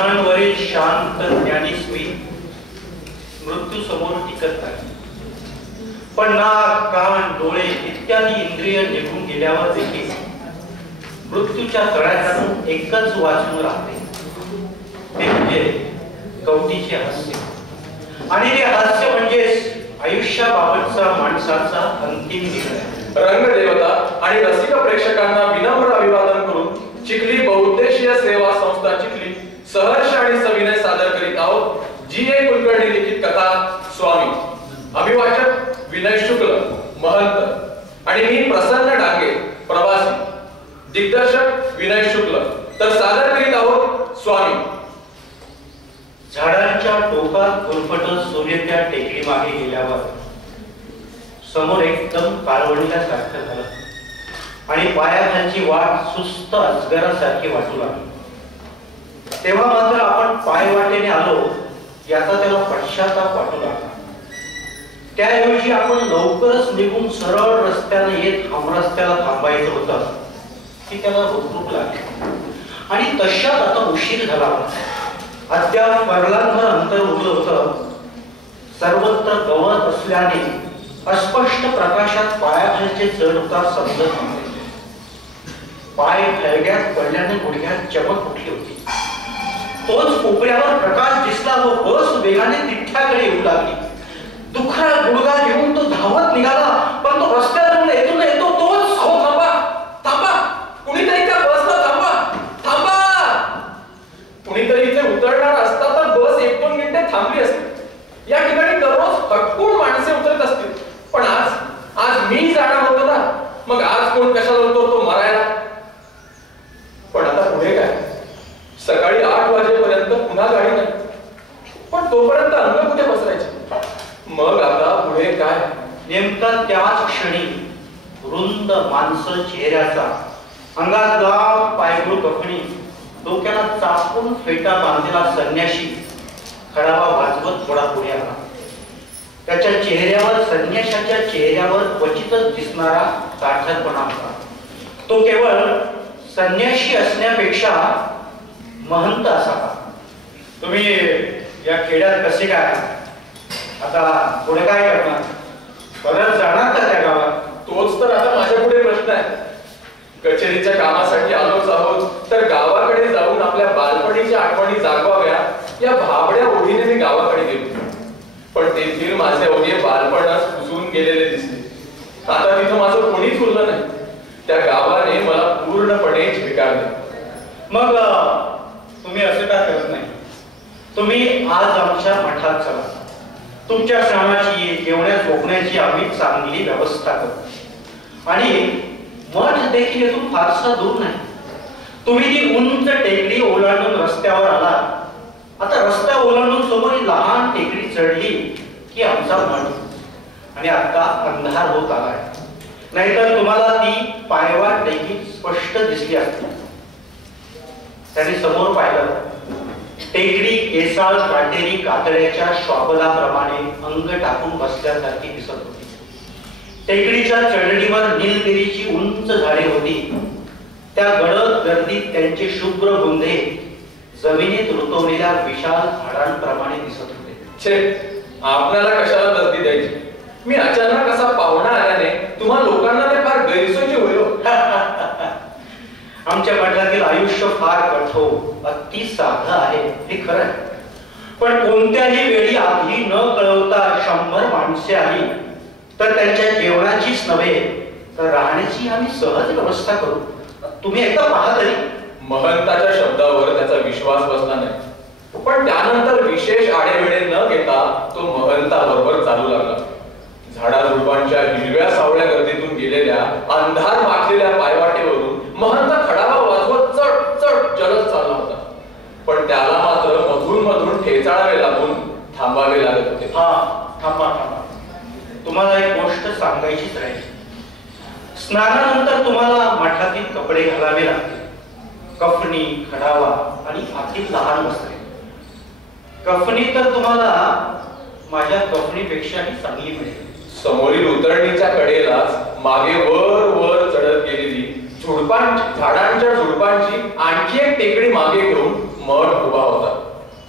ओठांवरील शांत ज्ञानी स्मित मृत्यू समोर टिकत नाही. पण नाक, कान, डोळे इत्यादी इंद्रिय निघून गेल्यावर देखील मृत्यूच्या तळ्यातून एकच वाचून राहते, ते म्हणजे कवटीचे हास्य. आणि ते हास्य म्हणजेच आयुष्याबाबतचा माणसाचा अंतिम निर्णय. रंगदेवता आणि रसिक प्रेक्षकांना विनम्र अभिवादन करून चिखली बहुउद्देशीय सेवा संस्था चिखली सहर्ष आणि सविनय सादर करीत आहोत G.A. कुलकर्णी लिखित कथा स्वामी. अभिवाचक विनय शुक्ल महंत आणि मी प्रसन्न डांगे प्रवासी. दिग्दर्शक विनय शुक्ल. तर सादर करीत आहोत स्वामी. झाडांच्या टोकात गुरफटत सूर्य त्या टेकडी मागे गेल्यावर समोर एकदम काळवंडल्यासारखं झालं आणि पायाखालची वाट सुस्त अजगरासारखी वाटू लागली. तेव्हा मात्र आपण पाय वाटेने आलो याचा त्याला पश्चाताप वाटू लागला. त्याऐवजी आपण लवकरच निघून सरळ रस्त्याने येत हमरस्त्याला थांबायचं होतं की त्याला रुकरुक लागली. आणि तशात आता उशीर झाला. अद्याप परलांभर अंतर उरलं होतं. सर्वत्र गवत असल्याने अस्पष्ट प्रकाशात पायाखालचे चढ उतार समजत नव्हते. पाय खळग्यात पडल्याने गुडघ्यात चमक उठली होती. तोच कोपऱ्यावर प्रकाश दिसला व बस वेगाने तिठ्याकडे येऊ लागली. दुखरा गुडघा घेऊन तो धावत निघाला, पण तो रस्त्यावरून येतो ना येतो तोच. अहो थांबा थांबा, कुणीतरी त्या बसला थांबा थांबा. कुणीतरी इथे उतरणार असता तर बस 1-2 मिनिटे थांबली असती. या ठिकाणी दररोज हटकून माणसे उतरत असतील, पण आज मी जाणार होतो ना, मग आज कोण कशाला उतरतो मरायला. पण आता पुढे काय? सकाळी 8 वाजेपर्यंत पुन्हा गाडी नाही, पण तोपर्यंत अंग कुठे बसवायचे? मग आता पुढे काय? नेमका त्याच क्षणी रुंद माणसं चेहऱ्याचा, अंगात लांब पायगुळ कफणी, डोक्याला चापून फेटा बांधलेला संन्याशी खडावा वाजवत थोडा पुढे आला. त्याच्या चेहऱ्यावर, संन्याशाच्या चेहऱ्यावर क्वचितच दिसणारा ताठरपणा होता. तो केवळ संन्याशी असण्यापेक्षा महंत असावा. तुम्ही या खेड्यात कसे काय? आता पुढे काय करणार? परत जाणार का त्या गावात? तोच तर आता माझ्या पुढे प्रश्न आहे. कचेरीच्या कामासाठी आलोच आहोत, तर गावाकडे जाऊन आपल्या बालपणीच्या आठवणी जागवाव्या या भाबड्या ओढीने मी गावाकडे गेलो. पण तेथील माझे अवघे बालपणास पुसून गेलेले दिसले. आता तिथं माझं कोणीच उरलं नाही. त्या गावाने मला पूर्णपणे झिडकारले. मग तुम्ही असं का करत नाही? तुम्ही आज आमच्या मठात चला. तुमच्या श्रमाची, जेवण्या झोपण्याची आम्ही चांगली व्यवस्था करू. आणि मठ देखील इथून फारसा दूर नाही. तुम्ही ती उंच टेकडी ओलांडून रस्त्यावर आला. आता रस्ता ओलांडून समोर लहान टेकडी चढली की आमचा मठ. आणि आता अंधार होत आलाय, नाहीतर तुम्हाला ती पायवाट देखील स्पष्ट दिसली असती. त्याने समोर पाहिलं. टेकडी केसाळ काटेरी कातड्याच्या श्वापलाप्रमाणे अंग टाकून बसल्यासारखी दिसत होती. टेकडीच्या चढणीवर निलगिरीची उंच झाडे होती. त्या गडद गर्दीत त्यांचे शुभ्र बुंदे जमिनीत रुतवलेल्या विशाल झाडांप्रमाणे दिसत होते. छे, आपल्याला कशाला गर्दी द्यायची? मी अचानक असा पाहुणा आल्याने तुम्हा लोकांना ते फार गैरसोयी होईल. आमच्या मठातील आयुष्य फार कठोर, अति साधं आहे हे खरं आहे. पण कोणत्याही वेळी आधी न कळवता 100 माणसे आली तर त्यांच्या जेवणाचीच नव्हे तर राहण्याची आम्ही सहज व्यवस्था करू. तुम्ही एकदा पहा तरी. महंताच्या शब्दावर त्याचा विश्वास बसला नाही, पण त्यानंतर विशेष आडेवेळे न घेता तो महंताबरोबर चालू लागला. झाडाझुडपांच्या हिरव्या सावळ्या गर्दीतून गेलेल्या अंधार माखलेल्या पायवाटेवरून महंत खडावा वाजवत चढ चढ जलद चालला होता. पण त्याला मात्र मधून मधून ठेचाळावे लागून थांबावे लागत होते. थांबा. तुम्हाला एक गोष्ट सांगायचीच राहील. स्नानानंतर तुम्हाला मठातील कपडे घालावे लागतील. कफनी, खडावा आणि आतील लहान वस्त्रे. कफनी तर तुम्हाला माझ्या कफनीपेक्षाही चांगली मिळेल. समोरील उतरणीच्या कडेलाच मागे वर वर चढत गेलेली झाडांच्या झुडपांची आणखी एक टेकडी मागे घेऊन मठ उभा होता.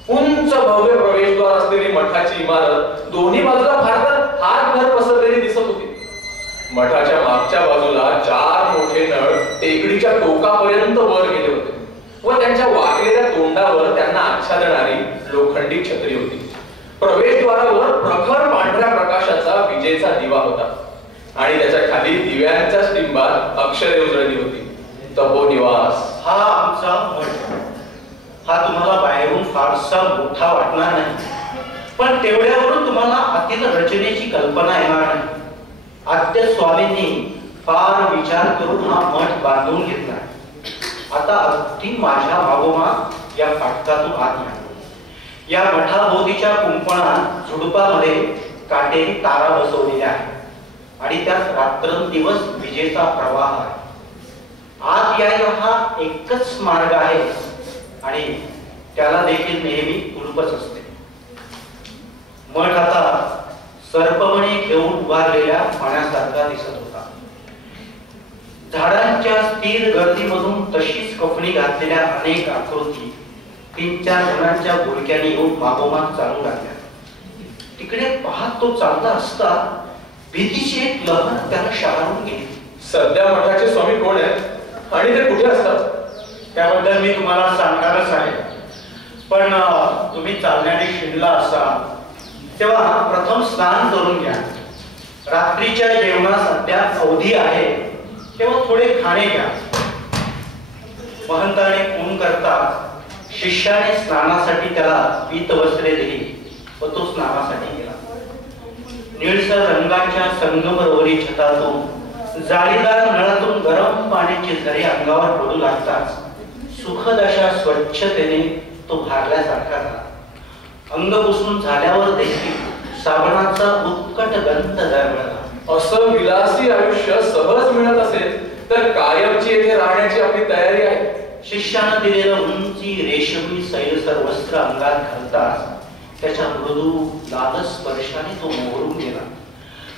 उंच भव्य प्रवेशद्वार असलेली मठाची इमारत दोन्ही बाजूला भारतात हातभर पसरलेली दिसत होती. मठाच्या मागच्या बाजूला 4 मोठे नळ टेकडीच्या टोकापर्यंत वर गेले होते व त्यांच्या वाकलेल्या तोंडावर त्यांना आच्छादणारी लोखंडी छत्री होती. प्रवेशद्वारावर प्रखर पांढऱ्या प्रकाशाचा विजेचा दिवा होता आणि त्याच्या खाली दिव्यांच्या स्टिंबात अक्षरे उजळली होती. तपोनिवास. हा आमचा मठ. हा तुम्हाला बाहेरून फारसा मोठा वाटणार नाही, पण तेवढ्यावरून तुम्हाला आतील रचनेची कल्पना येणार नाही. आद्य स्वामींनी फार विचार करून हा मठ बांधून घेतला. आता अगदी माझ्या मागोमाग या फाटकातून आत या. या मठाभोवतीच्या कुंपणात झुडपामध्ये काटेरी तारा बसवलेल्या आहेत आणि त्यात रात्रंदिवस विजेचा प्रवाह आहे. आत यायला हा एकच मार्ग आहे आणि त्याला देखील नेहमी कुलूपच असते. मठ आता सर्पमणी घेऊन उभारलेल्या पाण्यासारखा दिसत होता. झाडांच्या स्थिर गर्दीमधून तशीच कफणी घातलेल्या अनेक आकृती 3-4 जणांच्या बुरक्याने येऊन मागोमाग चालू लागल्या. तिकडे पाहत तो चालला असता भीतीची एक लहर त्याला शहारून गेली. सध्या मठाचे स्वामी कोण आहेत आणि ते कुठे असतात? त्याबद्दल मी तुम्हाला सांगणारच आहे, पण तुम्ही चालण्याने शिरला असाल तेव्हा प्रथम स्नान करून घ्या. रात्रीच्या जेवणास अद्याप अवधी आहे तेव्हा थोडे खाणे घ्या. महंताने खून करता शिष्याने स्नानासाठी त्याला पीत वस्त्रे दिली व तो स्नानासाठी गेला. निळसर रंगाच्या संगमरवरी छतातून जाळीदार नळातून गरम पाण्याचे झरे अंगावर पडू लागताच सुखद अशा स्वच्छतेने तो भारल्यासारखा झाला. अंग पुसून झाल्यावर देखील साबणाचा उत्कट गंध दरवळला. असं विलासी आयुष्य सहज मिळत असेल तर कायमची येथे राहण्याची आपली तयारी आहे. शिष्यानं दिलेलं उंची रेशमी सैलसर वस्त्र अंगात घालताच त्याच्या मृदू लाल स्पर्शाने तो मोहरून गेला.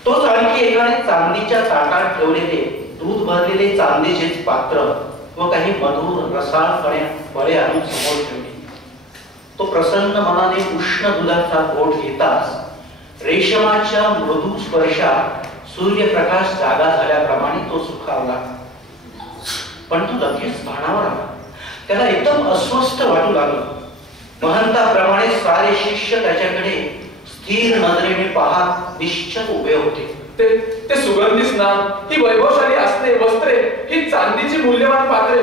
तोच आणखी एकाने चांदीच्या ताटात ठेवलेले दूध भरलेले चांदीचेच पात्र व काही मधुर रसाळ फळे आणून समोर ठेवले. तो प्रसन्न मनाने उष्ण दुधाचा घोट घेताच रेशमाच्या मृदू स्पर्शात सूर्यप्रकाश जागा झाल्याप्रमाणे तो सुखावला. पण तो लगेच भानावर आला. त्याला एकदम अस्वस्थ वाटू लागलं. महंताप्रमाणे सारे शिष्य त्याच्याकडे स्थिर नजरेने पाहत निश्चल उभे होते. ते सुगंधी स्नान, ही वैभवशाली असणे वस्त्रे, ही चांदीची मूल्यवान पात्रे,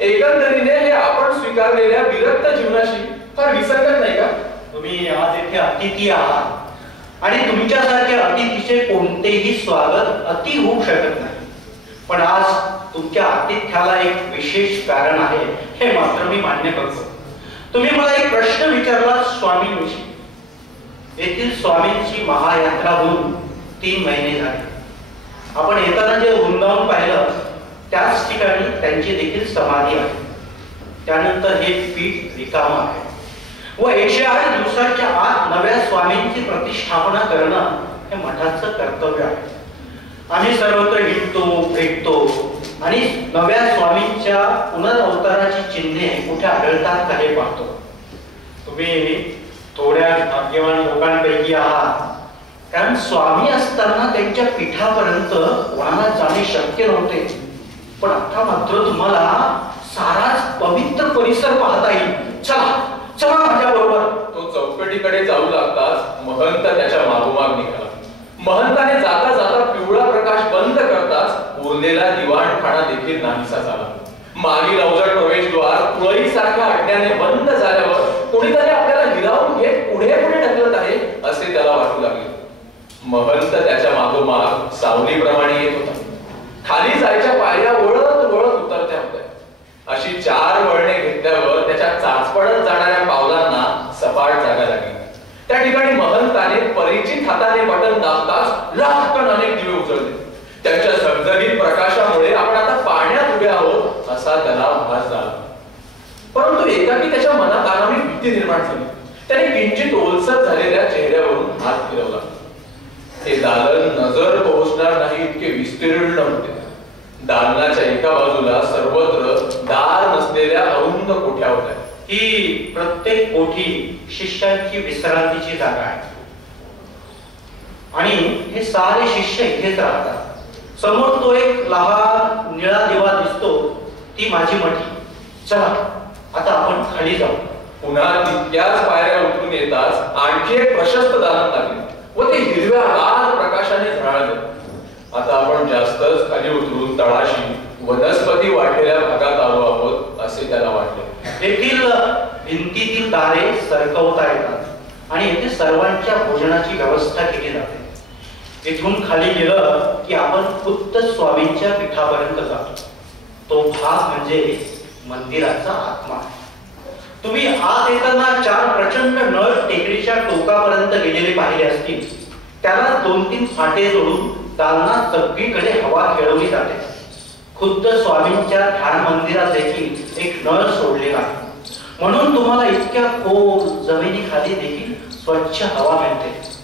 एकंदरीने हे आपण स्वीकारलेल्या विरक्त जीवनाशी फार विसंगत नाही का? तुम्ही आज येथे अतिथी आहात आणि तुमच्यासारख्या अतिथीचे कोणतेही स्वागत अति होऊ शकत नाही. पण आज तुमच्या आतिथ्याला एक विशेष कारण आहे हे मात्र मी मान्य करतो. तुम्ही मला एक प्रश्न विचारला स्वामींविषयी. येथील स्वामींची महायात्रा होऊन 3 महिने झाले. आपण येताना जे वृंदावन पाहिलं त्याच ठिकाणी त्यांची देखील समाधी आहे. त्यानंतर हे पीठ रिकाम आहे व 108 दिवसाच्या आत नव्या स्वामींची प्रतिष्ठापना करणं हे मठाचं कर्तव्य आहे. आम्ही सर्वत्र हिंडतो भेटतो आणि नव्या स्वामींच्या पुनर्अवताराची चिन्हे कुठे आढळतात का हे पाहतो. तुम्ही थोड्या भाग्यवान लोकांपैकी आहात, कारण स्वामी असताना त्यांच्या पीठापर्यंत कोणाला जाणे शक्य नव्हते. पण आता मात्र तुम्हाला साराच पवित्र परिसर पाहता येईल. चला चला माझ्या बरोबर. तो चौकटीकडे जाऊ लागताच महंत त्याच्या मागोमाग निघाला. महंताने जाता जाता पिवळा प्रकाश बंद करताच उरलेला दिवाणखाना देखील नाहीसा झाला. मागील अवजड प्रवेशद्वार तुळईसारख्या अड्ड्याने बंद झाल्यावर कोणीतरी आपल्याला हिरावून घेत पुढे पुढे ढकलत आहे असे त्याला वाटू लागले. महंत त्याच्या मागोमाग सावलीप्रमाणे येत होता. खाली जायच्या पायऱ्या वळत वळत उतरत्या होत्या. अशी 4 वळणे घेतल्यावर त्याच्या चाचपडत जाणाऱ्या पावलांना सपाट जागा लागली. त्या ठिकाणी महंताने परिचित हाताने बटन दाबताच लाखकण अनेक दिवे उजळले. त्यांच्या झगझगीत प्रकाशामुळे आपण आता पाण्यात उभे आहोत असा त्याला भास झाला. परंतु एकाकी त्याच्या मनात अनामी भीती निर्माण झाली. त्याने किंचित ओलसर झालेल्या चेहऱ्यावरून हात फिरवला. हे दालन नजर पोहोचणार नाही इतके विस्तीर्ण होते. दालनाच्या एका बाजूला सर्वत्र दार नसलेल्या अरुंद कोठ्या होत्या. ही प्रत्येक कोठी शिष्यांची विश्रांतीची जागा आहे आणि हे सारे शिष्य इथेच राहतात. समोर तो एक लहान निळा दिवा दिसतो, ती माझी मठी. चला आता आपण खाली जाऊ. पुन्हा तितक्याच पायऱ्या उतरून येताच आणखी एक प्रशस्त दालन लागले व ते हिरव्या लाल प्रकाशाने झळाळले. आता आपण जास्तच खाली उतरून तळाशी वनस्पती वाढलेल्या भागात आलो आहोत असे त्याला वाटले. येथील भिंतीतील दारे सरकवता येतात आणि येथे सर्वांच्या भोजनाची व्यवस्था केली जाते. इथून खाली गेलं की आपण खुद्द स्वामींच्या पीठापर्यंत जातो. तो भाग म्हणजे मंदिराचा आत्मा. तुम्ही आत येताना 4 प्रचंड नळ टेकडीच्या टोकापर्यंत गेलेले पाहिले असतील. त्याला 2-3 फाटे जोडून दालनात सगळीकडे हवा खेळवली जाते. खुद्द स्वामींच्या ध्यान मंदिरात देखील एक नळ सोडलेला आहे, म्हणून तुम्हाला इतक्या खोल जमिनीखाली देखील स्वच्छ हवा मिळते.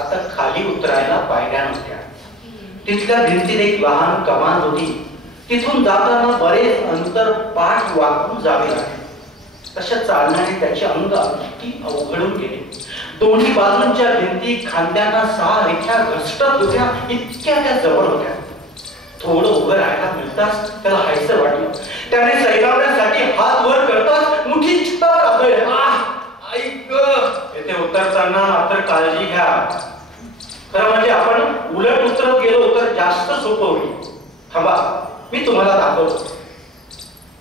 आता खाली उतरायला पायऱ्या नव्हत्या. तिथल्या भिंतीत एक लहान कमान होती. तिथून जाताना बरेच अंतर पाठ वाकून जावे लागले. तशा चालण्याने त्याचे अंग अगदी अवघडून गेले. दोन्ही बाजूंच्या भिंती खांद्यांना सारख्या घसटत होत्या, इतक्या त्या जवळ होत्या. थोडं उभं राहायला मिळताच त्याला हायसं वाटलं. त्याने सैरावण्यासाठी हात वर करताच मुठीत चित्तावर आदळले. ऐक, येथे उतरताना मात्र काळजी घ्या. खरं म्हणजे आपण उलट उतरत गेलो तर जास्त सोपं होईल. थांबा, मी तुम्हाला दाखवतो.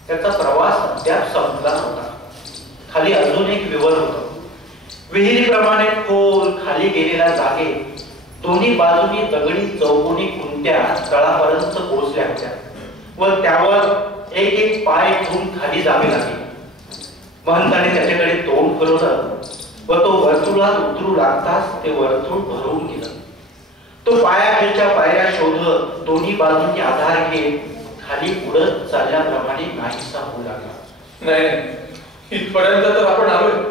त्याचा प्रवास अद्याप संपला नव्हता. खाली अजून एक विवर होतं. विहिरीप्रमाणे खोल खाली गेलेल्या जागेत दोन्ही बाजूनी दगडी चौकोनी कुंत्या तळापर्यंत पोहोचल्या होत्या व त्यावर एक एक पाय ठेवून खाली जावे लागले. महंताने त्याच्याकडे तोंड फिरवलं व तो वर्तुळात उतरू लागताच ते वर्तुळ भरून गेलं. तो पायाखालच्या पायऱ्या शोधत दोन्ही बाजूंनी आधार घेत खाली उडत चालल्याप्रमाणे नाहीसा होऊ लागला. नाही, इथपर्यंत तर आपण आलोय,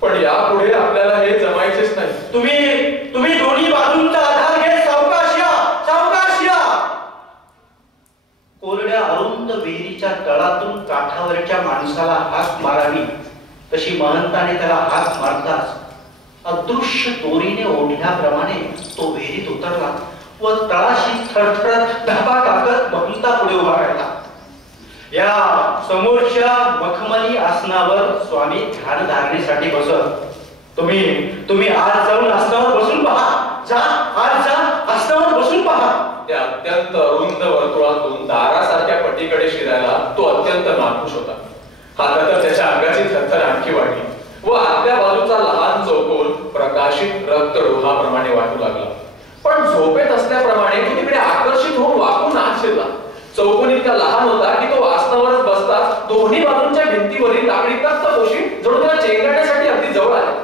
पण यापुढे आपल्याला हे जमायचेच नाही. तुम्ही दोन्ही बाजूंचा आधार घेत सावकाश या, सावकाश या. कोरड्या अरुंद विहिरीच्या तळातून काठावरच्या माणसाला हाक मारावी तशी महंताने त्याला हाक मारताच अदृश्य दोरीने ओढल्याप्रमाणे तो विहिरीत उतरला व तळाशी थरथरत धापा टाकत महंता पुढे उभा राहिला. या समोरच्या मखमली आसनावर स्वामी ध्यान धारणेसाठी बसत. तुम्ही आज जाऊन आसनावर बसून पहा. आज जा आसनावर बसून पहा. त्या अत्यंत अरुंद वर्तुळातून दारासारख्या पटीकडे शिरायला तो अत्यंत नाखुश होता. आता तर त्याच्या अंगाची थरथर आणखी वाढली व आतल्या बाजूचा लहान चौकोन प्रकाशित रक्तडोहाप्रमाणे वाटू लागला. पण झोपेत असल्याप्रमाणे तो तिकडे आकर्षित होऊन वाकून आत शिरला. चौकोन इतका लहान होता की तो आसनावरच बसताच दोन्ही बाजूंच्या भिंतीवरील लाकडी तख्तपोशी जणू त्याला चेंगरण्यासाठी अगदी जवळ आले.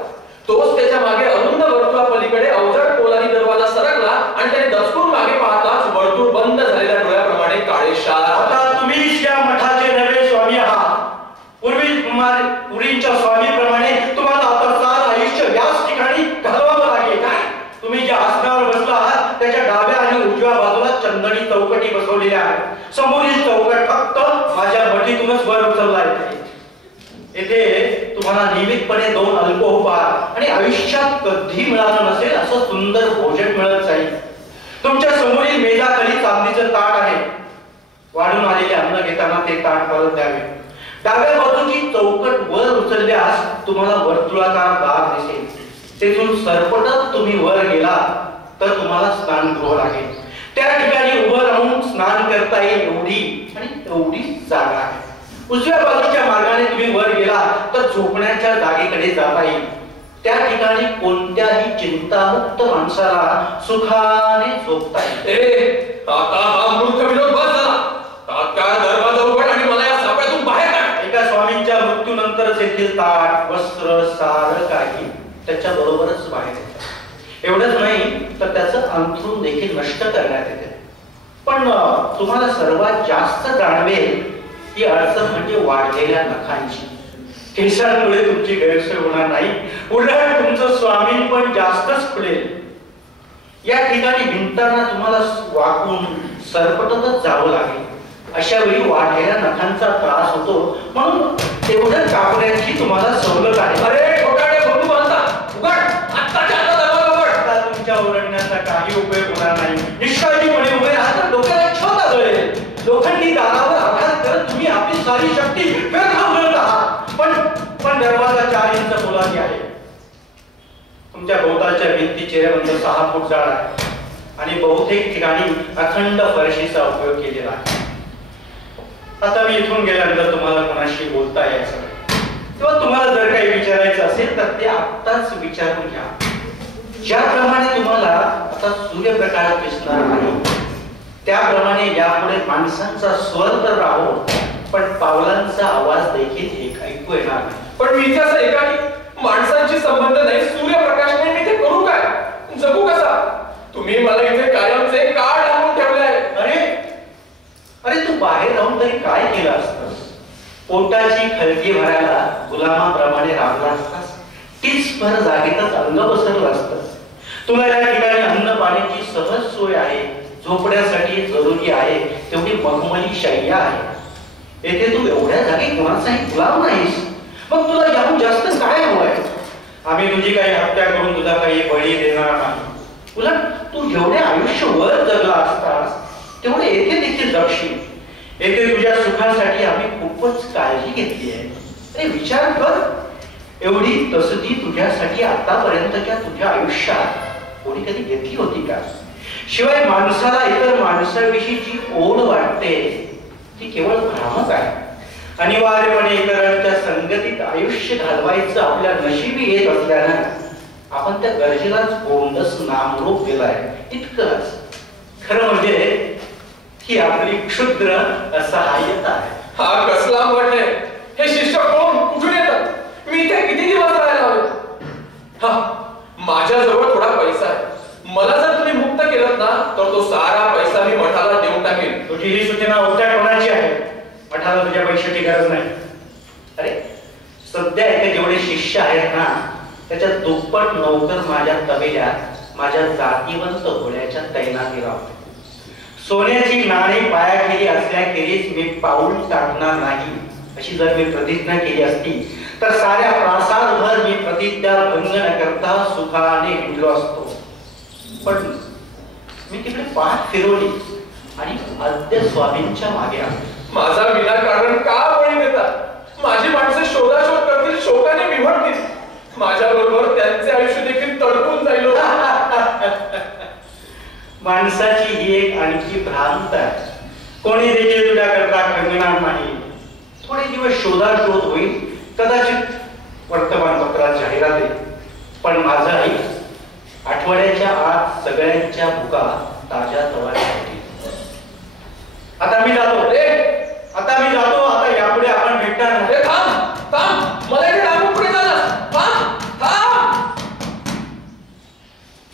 तोच त्याच्या मागे अरुंद वर्तुळापलीकडे अवजड पोलादी दरवाजा सरकला आणि त्याने दचकून मागे पाहताच वर्तुळ बंद झालेल्या डोळ्याप्रमाणे काळेशार. आता तुम्हीच या मठाचे नवे स्वामी आहात. पूर्वीच्या स्वामीप्रमाणे तुम्हाला आता सारं आयुष्य याच ठिकाणी घालवावं लागेल. काय तुम्ही ज्या आसनावर बसला आहात त्याच्या डाव्या आणि उजव्या बाजूला चंदनी चौकटी बसवलेल्या आहेत. समोरील चौकट फक्त माझ्या मठीतूनच वर उचलला आहे. येथे तुम्हाला नियमितपणे 2 अल्पोपहार आणि आयुष्यात कधी मिळालं नसेल असं सुंदर भोजन मिळत जाईल. तुमच्या समोरील मेजाखाली चांदीचं ताट आहे. वाढून आलेले अन्न घेताना ते ताट परत द्यावे. डाव्या बाजूची चौकट वर उचलल्यास तुम्हाला वर्तुळाकार दार दिसेल. तेथून सरपटत तुम्ही वर गेला तर तुम्हाला स्नानगृह लागेल. त्या ठिकाणी उभं राहून स्नान करता येईल एवढी आणि तेवढी जागा आहे. उजव्या बाजूच्या मार्गाने तुम्ही वर गेला तर झोपण्याच्या जागेकडे जाता येईल. त्या ठिकाणी कोणत्याही चिंतामुक्त माणसाला सुखाने झोपता येईल. आता हा मूर्ख विनोद बस झाला. तात्काळ दरवाजा उघड आणि मला या सापळ्यातून बाहेर काढ. एका स्वामींच्या मृत्यूनंतरच येथील ताट वस्त्र सारं काही त्याच्या बरोबरच बाहेर येतं. एवढंच नाही तर त्याचं अंथरूण देखील नष्ट करण्यात येते. पण तुम्हाला सर्वात जास्त जाणवेल ही अडचण म्हणजे वाढलेल्या नखांची. केसांमुळे तुमची गैरसोय होणार नाही, उलट तुमचं स्वामी पण जास्तच खुलेल. या ठिकाणी भिंतांना तुम्हाला वाकून सरपटतच जावं लागेल. अशा वेळी वाढलेल्या नखांचा त्रास होतो, म्हणून तेवढं कापण्याची तुम्हाला सवलत आहे. अरे खोटाडे बघू बांधता उघड आत्ताच्या आता दरवाजा उघड. आता तुमच्या ओरडण्याचा काही उपयोग होणार नाही. निष्काळजीपणे उभे राहा तर डोक्याला छोटा जळेल. लोखंडी दारावर आघात करत तुम्ही आपली सारी शक्ती व्यर्थ घालवत आहात. पण दरवाजा 4 इंच पोलादी आहे. तुमच्या भोवतालच्या भिंती चेहऱ्याबंद 6 फूट जाड आहे आणि बहुतेक ठिकाणी अखंड फरशीचा उपयोग केलेला आहे. आता मी इथून गेल्यानंतर तुम्हाला कोणाशी बोलता यायचं तेव्हा तुम्हाला जर काही विचारायचं असेल तर ते आत्ताच विचारून घ्या. ज्याप्रमाणे तुम्हाला आता सूर्यप्रकाश दिसणार आहे त्याप्रमाणे यापुढे माणसांचा स्वर तर राहो पण पावलांचा आवाज देखील ऐकू येणार नाही. पण मी इथे असं एकाकी माणसांशी संबंध नाही, सूर्यप्रकाश नाही, मी ते करू काय, जगू कसा? तुम्ही मला इथे कायमचे का डांबून ठेवले आहे? अरे तू बाहेर राहून तरी काय केलं असतंस? पोटाची खळगी भरायला गुलामाप्रमाणे राबला असतास. तीच भर जागेतच अंग बसरलं असतं. तुला या ठिकाणी अन्न पाण्याची सहज सोय आहे, झोपण्यासाठी जरुरी आहे तेवढी मखमली शय्या आहे. येथे तू एवढ्या जागी कोणाचाही गुलाम नाहीस. मग तुला याहून जास्त काय हवंय? आम्ही तुझी काही हत्या करून तुझा काही बळी देणार नाही. उलट तू जेवढे आयुष्यभर जगला असतास तेवढे येथे देखील जगशील. येथे तुझ्या सुखासाठी आम्ही खूपच काळजी घेतली आहे. अरे विचार कर, एवढी तसदी तुझ्यासाठी आतापर्यंतच्या तुझ्या आयुष्यात कोणी कधी घेतली होती का? शिवाय माणसाला इतर माणसाविषयीची ओढ वाटते ती केवळ भ्रामक आहे. अनिवार्यपणे इतरांच्या संगतीत आयुष्य घालवायचं आपल्या नशिबी येत असल्यानं आपण त्या गरजेलाच गोंडस नामरूप दिलाय इतकंच. खरं म्हणजे ही आपली क्षुद्र असहाय्यता आहे. हा कसला मठ आहे? हे शिष्य कोण, कुठून येतात? मी इथे किती दिवस राहायला हवे? हा माझ्याजवळ थोडा पैसा आहे. मला जर तुम्ही मुक्त केलं ना तर तो सारा पैसा मी मठाला देऊन टाकेन. तुझी ही सूचना उलट्या कोणाची आहे? मठाला तुझ्या पैशाची गरज नाही. अरे सध्या इथे जेवढे शिष्य आहेत ना त्याच्या दुप्पट नौकर माझ्या तबेल्यात माझ्या जातीवंत घोड्याच्या तैनाती राहतो. सोन्याची नाणी पायाखेरी असल्याखेरीज मी पाऊल टाकणार नाही अशी जर मी प्रतिज्ञा केली असती तर साऱ्या प्रासादभर मी प्रतिज्ञा भंग न करता सुखाने हिंडलो असतो. पण मी तिकडे पाठ फिरवली आणि आद्य स्वामींच्या मागे आलो. माझा विनाकारण का बळी देतात? माझी माणसे शोधाशोध करतील, शोकाने विव्हळतील. माझ्या बरोबर त्यांचे आयुष्य देखील तडकून जाईल. माणसाची ही एक आणखी भ्रांत आहे. कोणी देखील तुझ्या करता खंगणार नाही. थोडे दिवस शोधाशोध होईल, कदाचित वर्तमानपत्रात जाहिरात येईल. पण माझाही आठवड्याच्या आत सगळ्यांच्या भुका ताज्या तवाच्या होतील. आता मी जातो रे, आता मी जातो. आता यापुढे आपण भेटणार नाही. थांब थांब, मला इथे डांबून पुढे झालं. थांब थांब.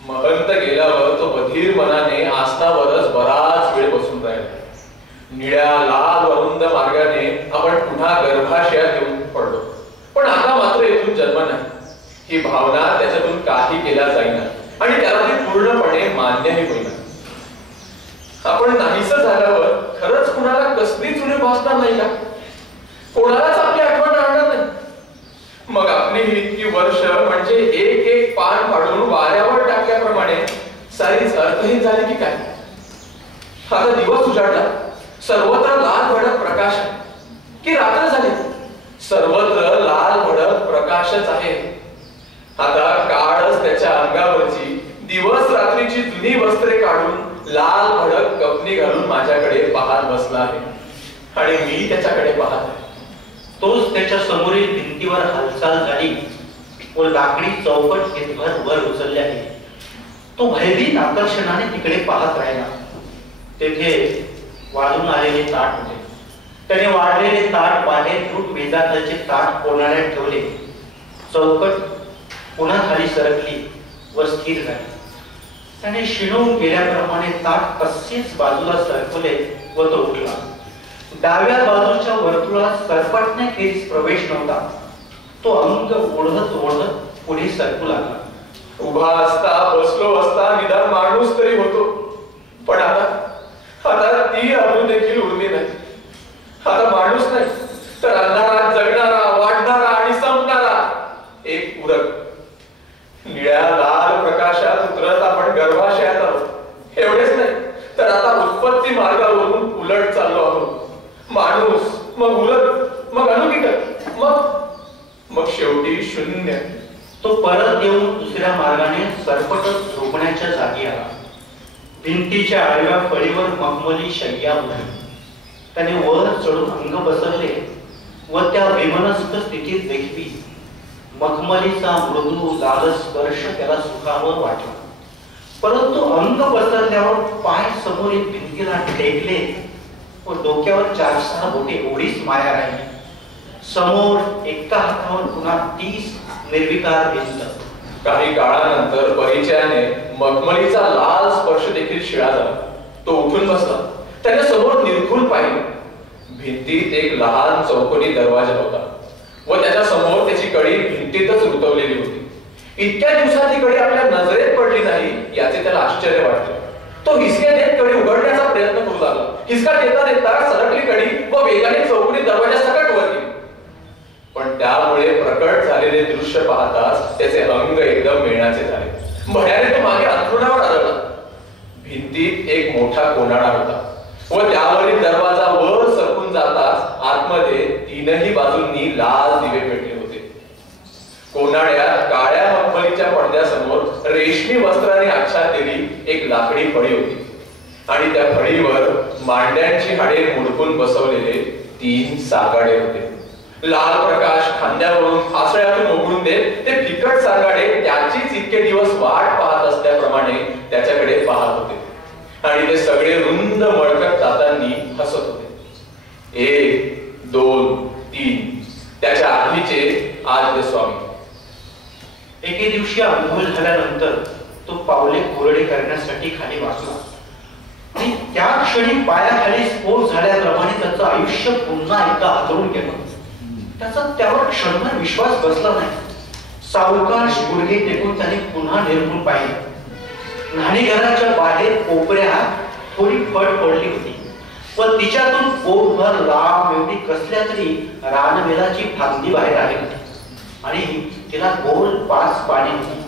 महंत गेल्यावर तो बधीर मनाने आसनावरच बराच वेळ बसून राहिला. निळ्या लाल वरुंद मार्गाने आपण पुन्हा गर्भाशयात येऊन पडलो. पण आता मात्र येथून जन्म नाही ही भावना त्याच्यातून काही केला जाईना आणि त्याला ती पूर्णपणे मान्यही होईना. आपण नाहीस झाल्यावर खरंच कुणाला कसलीच उणीव भासणार नाही का? कोणालाच आपली आठवण राहणार नाही. मग आपली ही इतकी वर्ष म्हणजे एक एक पान फाडून वाऱ्यावर टाकल्याप्रमाणे सारीच अर्थहीन झाली की काय? आता दिवस उजाडला, सर्वत्र लाल भडक प्रकाश आहे की रात्र झाली? सर्वत्र लाल भडक प्रकाशच आहे. आता काळच त्याच्या अंगावरची दिवस रात्रीची जुनी वस्त्रे काढून लाल भडक कपनी घालून माझ्याकडे पाहत बसला आहे आणि मी त्याच्याकडे पाहत आहे. तोच त्याच्या समोरील भिंतीवर हालचाल झाली व लाकडी चौकट हितभर वर उचलले आहे. तो भयभीत आकर्षणाने तिकडे पाहत राहिला. तेथे वाळून आलेले ताट होते. त्याने वाढलेले ताट बाहेर फूट मेजाखालचे ताट कोणाऱ्यात ठेवले. चौकट पुन्हा खाली सरकली व स्थिर झाली. त्याने शिणून गेल्याप्रमाणे ताट तसेच बाजूला सरकवले व तो उठला. डाव्या बाजूच्या वर्तुळात सरपटण्याखेरीज प्रवेश नव्हता. तो अंग ओढत ओढत पुढे सरकू लागला. उभा असता बसलो असता निदान माणूस तरी होतो. पण आता ती अजून देखील उरली नाही. आता माणूस नाही तर अंधारात जगणारा तो परत येऊन दुसऱ्या मार्गाने सरपटत झोपण्याच्या जागी आला. भिंतीच्या आडव्या फळीवर मखमली शय्या होती. त्याने वर चढून अंग पसरले व त्या विमनस्थ स्थितीत देखील मखमलीचा मृदू लाल स्पर्श त्याला सुखावह वाटला. परंतु अंग पसरल्यावर पाय समोरील भिंतीला टेकले व डोक्यावर 4-6 बोटे एवढीच माया राहिली. समोर एका हातावर पुन्हा 30 निर्विकार भिंत. काही काळानंतर परिचयाने मखमलीचा लाल स्पर्श देखील शिळा झाला. तो उठून बसला. त्याने समोर निरखून पाहिले. भिंतीत एक लहान चौकोनी दरवाजा होता व त्याच्या समोर त्याची कडी भिंतीतच रुतवलेली होती. इतक्या दिवसात ही कडी आपल्या नजरेत पडली नाही याचे त्याला आश्चर्य वाटले. तो हिसक्या देत कडी उघडण्याचा प्रयत्न करू लागला. हिसका देता देता सरकली कडी व वेगाने चौकोनी दरवाजा सकट वर गेली. पण त्यामुळे प्रकट झालेले दृश्य पाहताच त्याचे अंग एकदम मेणाचे झाले. भयाने तो मागे अंथरुणावर आदळला. भिंतीत एक मोठा कोनाडा होता व त्यावरील दरवाजा वर सरकून जाताच आतमध्ये 3ही बाजूंनी लाल दिवे पेटले होते. कोनाड्यात काळ्या मखमलीच्या पडद्यासमोर रेशमी वस्त्राने आच्छादलेली एक लाकडी फळी होती आणि त्या फळीवर मांड्यांची हाडे मुडपून बसवलेले 3 सागाडे होते. लाल प्रकाश खांद्यावरून फासळ्यातून उघडून देत ते फिकट सागाडे त्याचीच इतके दिवस वाट पाहत असल्याप्रमाणे त्याच्याकडे पाहत होते आणि ते सगळे रुंद मळकट दातांनी हसत होते. 1, 2, 3 त्याच्या आधीचे आद्य स्वामी. एके दिवशी अंघोळ झाल्यानंतर तो पावले कोरडे करण्यासाठी खाली वाकला आणि त्या क्षणी पायाखाली स्फोट झाल्याप्रमाणे त्याचं आयुष्य पुन्हा एकदा हादरून गेलं. त्याचा त्यावर क्षणभर विश्वास बसला नाही. सावकाश गुडघे टेकून त्याने पुन्हा निरखून पाहिले. न्हाणीघराच्या बाहेर कोपऱ्यात थोडी फट पडली होती व तिच्यातून पोटभर लांब एवढी कसल्या तरी रानवेलाची फांदी बाहेर आली होती आणि तिला गोल 5 पाने होती.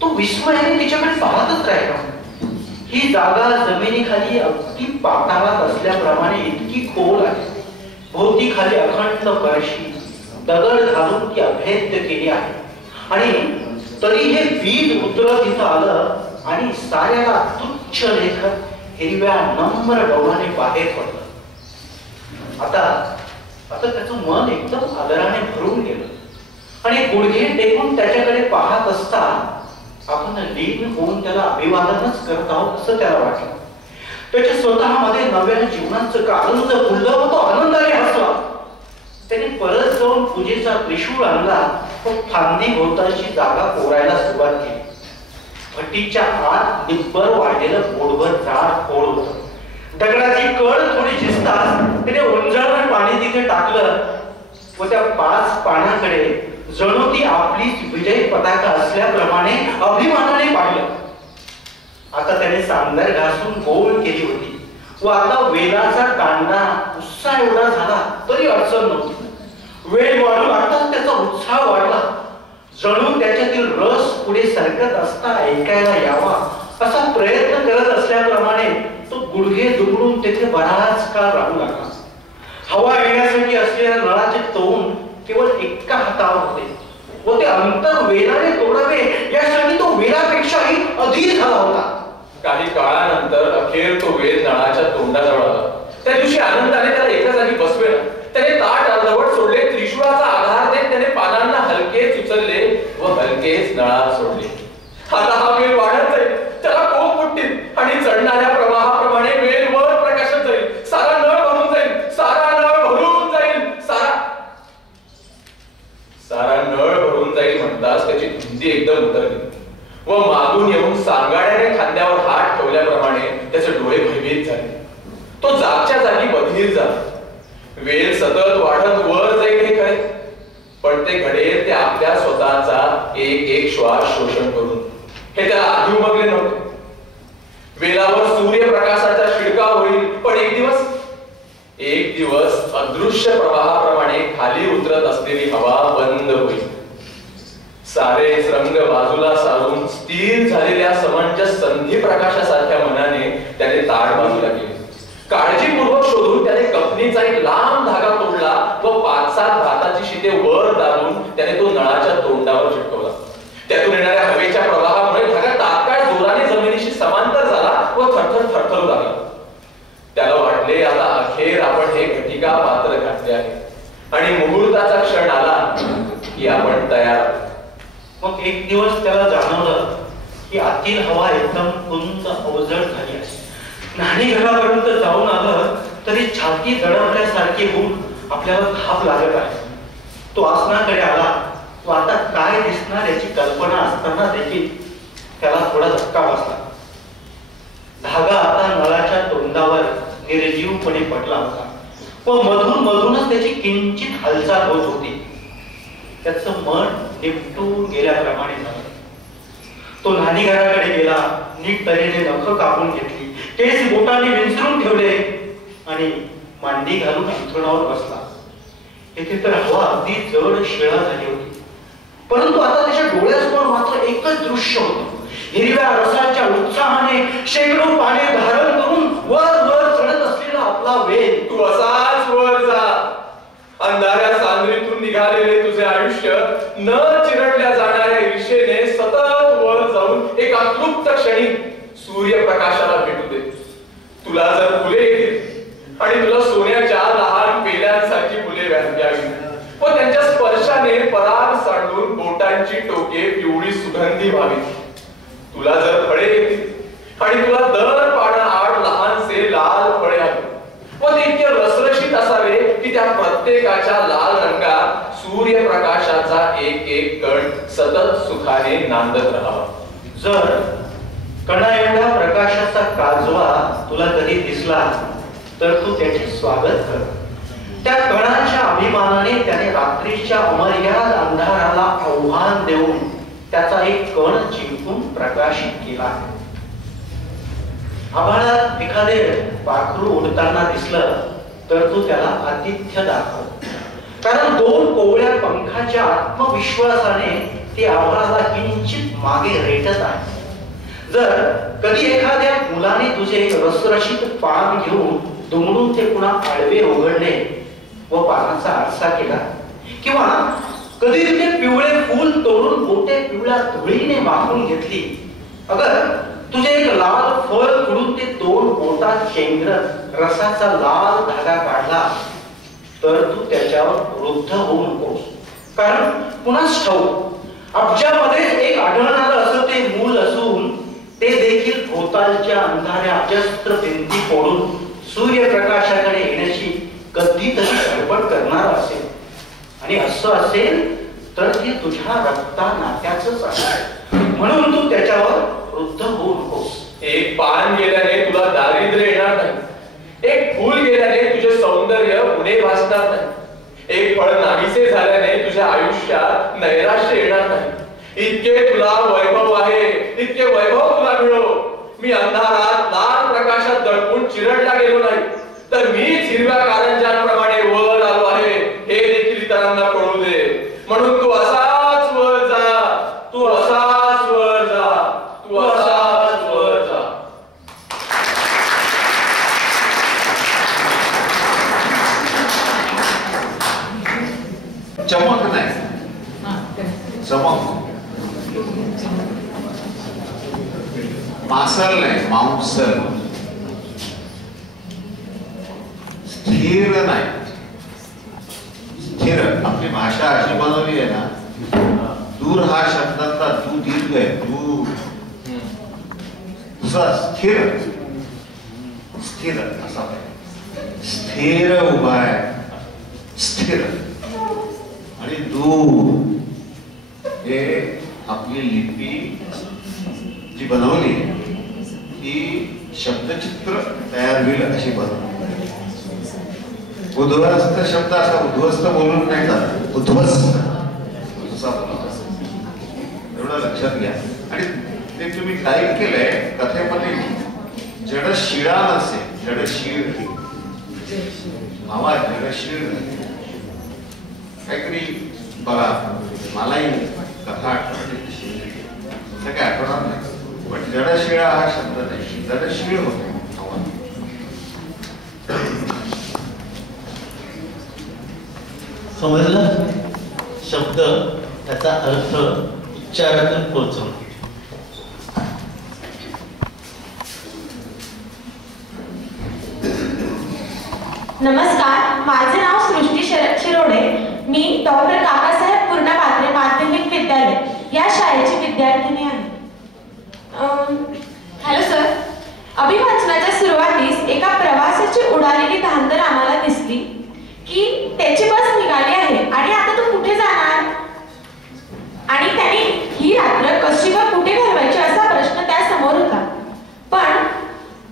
तो विस्मयाने तिच्याकडे पाहतच राहिला. ही जागा जमिनीखाली अगदी पाताळात असल्याप्रमाणे इतकी खोल आहे. भोवती खाली अखंड फरशी दगड घालून ती अभेद्य केली आहे आणि तरी हे वीज उतरत इथं आलं आणि साऱ्याला तुच्छ लेखत हिरव्या नम्र डोळ्याने बाहेर पडलं. आता त्याचं मन एकदम आदराने भरून गेलं आणि गुडघे टेकून त्याच्याकडे पाहत असता आपण लीन होऊन त्याला अभिवादनच करत आहोत असं त्याला वाटलं. त्याच्या स्वतःमध्ये नव्या जीवनाचं कारण फुललं व तो आनंदाने हसला. त्याने परत जाऊन पूजेचा त्रिशूळ आणला व फांदी भोवताची जागा कोरायला सुरुवात केली. भट्टीच्या आत निब्बर वाढलेलं बोटभर जाड खोड होतं. दगडाची कळ थोडी झिजताच त्याने ओंजळण पाणी तिथे टाकलं व त्या 5 पानाकडे जणू ती आपलीच विजय पताका असल्याप्रमाणे अभिमानाने पाहिलं. आता त्याने सांदर घासून गोल केली होती व आता वेलाचा कांदा उत्साह एवढा झाला तरी अडचण नव्हती. वेळ वाढू लागताच त्याचा उत्साह वाढला. जणू त्याच्यातील रस पुढे सरकत असता ऐकायला यावा असा प्रयत्न करत असल्याप्रमाणे तो गुडघे दुमडून तेथे बराच काळ राहू लागला. हवा येण्यासाठी असलेल्या नळाचे तोंड केवळ एका हातावर होते व ते अंतर वेलाने तोडावे यासाठी तो वेलापेक्षाही अधीर झाला होता. काही काळानंतर अखेर तो वेल नळाच्या तोंडाजवळ आला. त्या दिवशी आनंदाने त्याला एका जागी बसवेल. त्याने ताट अर्धवट सोडले. त्रिशूळाचा आधार देत त्याने पानांना हलकेच उचलले व हलकेच नळात सोडले. आता हा वेल वाढत जाईल. त्याला कोप फुटतील आणि चढणाऱ्या प्रवाहाप्रमाणे वेल वर प्रकाशत जाईल. सारा नळ भरून जाईल. सारा नळ भरून जाईल. सारा नळ भरून जाईल म्हणताच त्याची धुंदी एकदम उतरली व मागून येऊन सांगाड्याने खांद्यावर हात ठेवल्याप्रमाणे त्याचे डोळे भयभीत झाले. तो जागच्या जागी बधीर झाला. वेल सतत वाढत वर जाईल हे खरे, पण ते घडेल ते आपल्या स्वतःचा एक एक श्वास शोषण करून हे त्याला आधी उमगले नव्हते. वेलावर सूर्यप्रकाशाचा शिडकाव होईल, पण एक दिवस अदृश्य प्रवाहाप्रमाणे खाली उतरत असलेली हवा बंद होईल. सारे रंग बाजूला सारून स्थिर झालेल्या समंजस संधी प्रकाशासारख्या मनाने त्याने ताड बाजूला केली. काळजीपूर्वक शोधून त्याने कपनीचा एक लांब धागा तोडला व 5-7 भाताची शिते वर दाबून त्याने तो नळाच्या तोंडावर चिटकवला. आणि मुहूर्ताचा क्षण आला की आपण तयार. मग एक दिवस त्याला जाणवलं की आतील हवा एकदम कुंद अवजड झाली आहे. न्हाणीघरापर्यंत जाऊन आलं तरी छाती दडपल्यासारखी होऊन आपल्याला धाप लागत आहे. तो आसनाकडे आला. तो आता काय दिसणार याची कल्पना असताना देखील त्याला थोडा धक्का बसला. धागा आता नळाच्या तोंडावर निर्जीवपणे पडला होता व मधून मधूनच त्याची किंचित हालचाल होत होती. त्याचं मन निपटून गेल्याप्रमाणे झालं. तो न्हाणीघराकडे गेला. नीट तऱ्हेने नख कापून घेतली, केस बोटाने विंचरून ठेवले आणि मांडी घालून अंथरुणावर बसला. येथे तर हवा अगदी जड शिळा झाली होती, परंतु आता त्याच्या डोळ्यासमोर मात्र एकच दृश्य होतं. हिरव्या रसाच्या उत्साहाने शेकडो पाने धारण करून वर वर चढत असलेला आपला वेग. तू असाच वर जा. अंधाऱ्या सांगलीतून निघालेले तुझे आयुष्य न चिरडल्या जाणाऱ्या ईर्षेने सतत वर जाऊन एक अतृप्त क्षणी सूर्यप्रकाशाला भेटू दे. तुला जर फुले येतील आणि तुला सोन्याच्या लहान पेल्यांसारखी फुले घ्यावी व त्यांच्या स्पर्शाने पराग सांडून बोटांची टोके पिवळी सुगंधी व्हावी. तुला जर फळे येतील आणि तुला दर पाना आड लहानसे लाल फळे हवे व ते इतके रसरशीत असावे की त्या प्रत्येकाच्या लाल रंगात सूर्यप्रकाशाचा एक एक कण सतत सुखाने नांदत राहावा. जर कणा एवढा प्रकाशाचा काजवा तुला कधी दिसला तर तू त्याचे स्वागत कर. त्या कणाच्या अभिमानाने त्याने रात्रीच्या अमर्याद अंधाराला आव्हान देऊन त्याचा एक कण जिंकून प्रकाशित केला. आभाळात एखादे पाखरू उडताना दिसलं तर तू त्याला आतिथ्य दाखव, कारण दोन कोवळ्या पंखाच्या आत्मविश्वासाने ते आभाळाला किंचित मागे रेटत आहे. जर कधी एखाद्या मुलाने तुझे रसरशीत पान घेऊन दुमडून ते पुन्हा आडवे उघडले व पानाचा आरसा केला, किंवा कधी तिथे पिवळे फूल तोडून बोटे पिवळ्या धुळीने माखून घेतली, अगर तुझे एक लाल फळ तोडून ते दोन बोटात चेंगरत रसाचा लाल धागा काढला तर तू त्याच्यावर क्रुद्ध होऊ नकोस. कारण पुन्हा ठाऊक अब्जामध्ये एक आढळणारं असं ते मूल असून ते देखील भोवतालच्या अंधाऱ्या अजस्त्र भिंती फोडून सूर्यप्रकाशाकडे येण्याची कधीतरी धडपड करणार असेल. आणि असं असेल तर ते तुझ्या रक्ता नात्याचंच आहे. म्हणून तू त्याच्यावर क्रुद्ध होऊ नकोस. एक पान गेल्याने तुला दारिद्र्य येणार नाही. एक फूल गेल्याने तुझे सौंदर्य उणे भासणार नाही. एक फळ नाहीसे झाल्याने तुझ्या आयुष्यात नैराश्य येणार नाही. इतके तुला वैभव आहे, इतके वैभव तुला मिळो. मी अंधारात लाल प्रकाशात दडपून चिरडला गेलो नाही, तर मीच हिरव्या कारंजांप्रमाणे वर आलो आहे हे देखील इतरांना कळू दे. म्हणून तू असाच वर जा, तू असाच वर जा, तू असाच वर जा. चमक नाही, चमक. मासल नाही, मांसल. स्थिर नाही, स्थिर. आपली भाषा अशी बनवली आहे ना, दूर हा शब्दाचा दू दीर्घ आहे, दूर. स्थिर, स्थिर असा स्थिर उभा आहे, स्थिर. आणि दूर हे आपली लिपी जी बनवली ती शब्दचित्र तयार होईल अशी बनवली. उद्ध्वस्त शब्द असा उद्ध्वस्त बोलून नाही जात, उद्ध्वस्त असा बोलतो. एवढं लक्षात घ्या. आणि ते तुम्ही टाईप केलंय कथेमध्ये जडशिळा नसे, जडशीळ. आवाज जडशीळ काहीतरी बघा. मलाही कथा आठवते, काय आठवणार नाही, पण जडशिळा हा शब्द नाही, जडशीळ होतो आवाज. समजलं? शब्द त्याचा अर्थ उच्चारातून पोहोचवतो. नमस्कार, माझे नाव सृष्टी शिरोडे मी डॉक्टर काकासाहेब पूर्ण पात्रे माध्यमिक विद्यालय या शाळेची विद्यार्थिनी आहे. Hello sir. अभिवाचनाच्या सुरुवातीस एका प्रवासाची उडालेली धांदल आम्हाला दिसली की त्याची बस निघाली आहे आणि आता तू कुठे जाणार आणि त्याने ही रात्र कशी व कुठे घालवायची असा प्रश्न त्या समोर होता. पण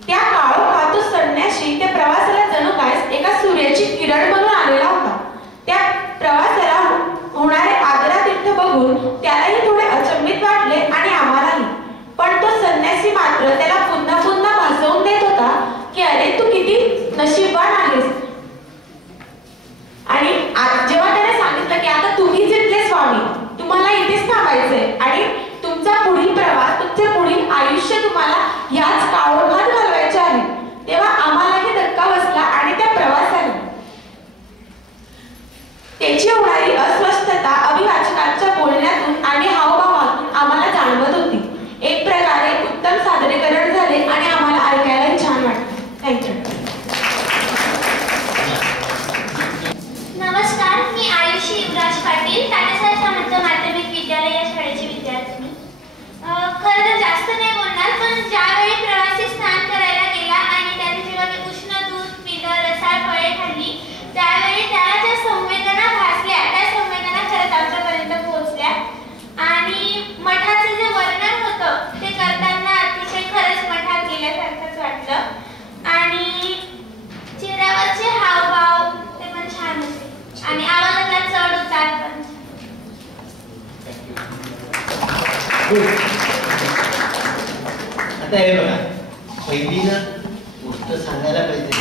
त्या काळोखात तो संन्याशी त्या प्रवासाला जणू काय एका सूर्याची किरण बनून आलेला होता. त्या प्रवासाला होणारे आदरातिथ्य बघून त्यालाही थोडे अचंबित वाटले आणि आम्हालाही. पण तो संन्यासी मात्र त्याला पुन्हा पुन्हा भासवून देत होता की अरे तू किती नशीबवान आहेस. आणि जेव्हा त्याने सांगितलं की आता तुम्हीच इथले स्वामी, तुम्हाला इथेच थांबायचंय आणि तुमचा पुढील प्रवास, तुमचे पुढील आयुष्य तुम्हाला याच काळोखात घालवायचे आहे, तेव्हा आम्हालाही धक्का बसला आणि त्या प्रवासाने त्याची होणारी अस्वस्थता अभिवाचकांच्या बोलण्यातून आणि हावभावातून आम्हाला जाणवत होती. एक प्रकारे उत्तम सादरीकरण झाले आणि आम्हाला ऐकायलाही छान वाटले. थँक्यू. नमस्कार, मी आयुषी युवराज पाटील, तानासाहेब सामंत माध्यमिक विद्यालय या शाळेची विद्यार्थिनी. खरं तर जास्त नाही बोलणार, पण ज्यावेळी प्रवासी स्नान करायला गेला आणि त्याने जेव्हा ते उष्ण दूध पिलं, रसाळ फळे खाल्ली, त्यावेळी त्याला ज्या संवेदना भासल्या त्या संवेदना खरंच आमच्यापर्यंत पोहोचल्या. आणि मठाचं जे वर्णन होतं ते करताना अतिशय खरंच मठात गेल्यासारखंच वाटलं आणि चेहऱ्यावरचे हावभाव ते पण छान होते आणि आवाजातला चढ उतार पण. आता हे बघा, पहिली ना गोष्ट सांगायला पाहिजे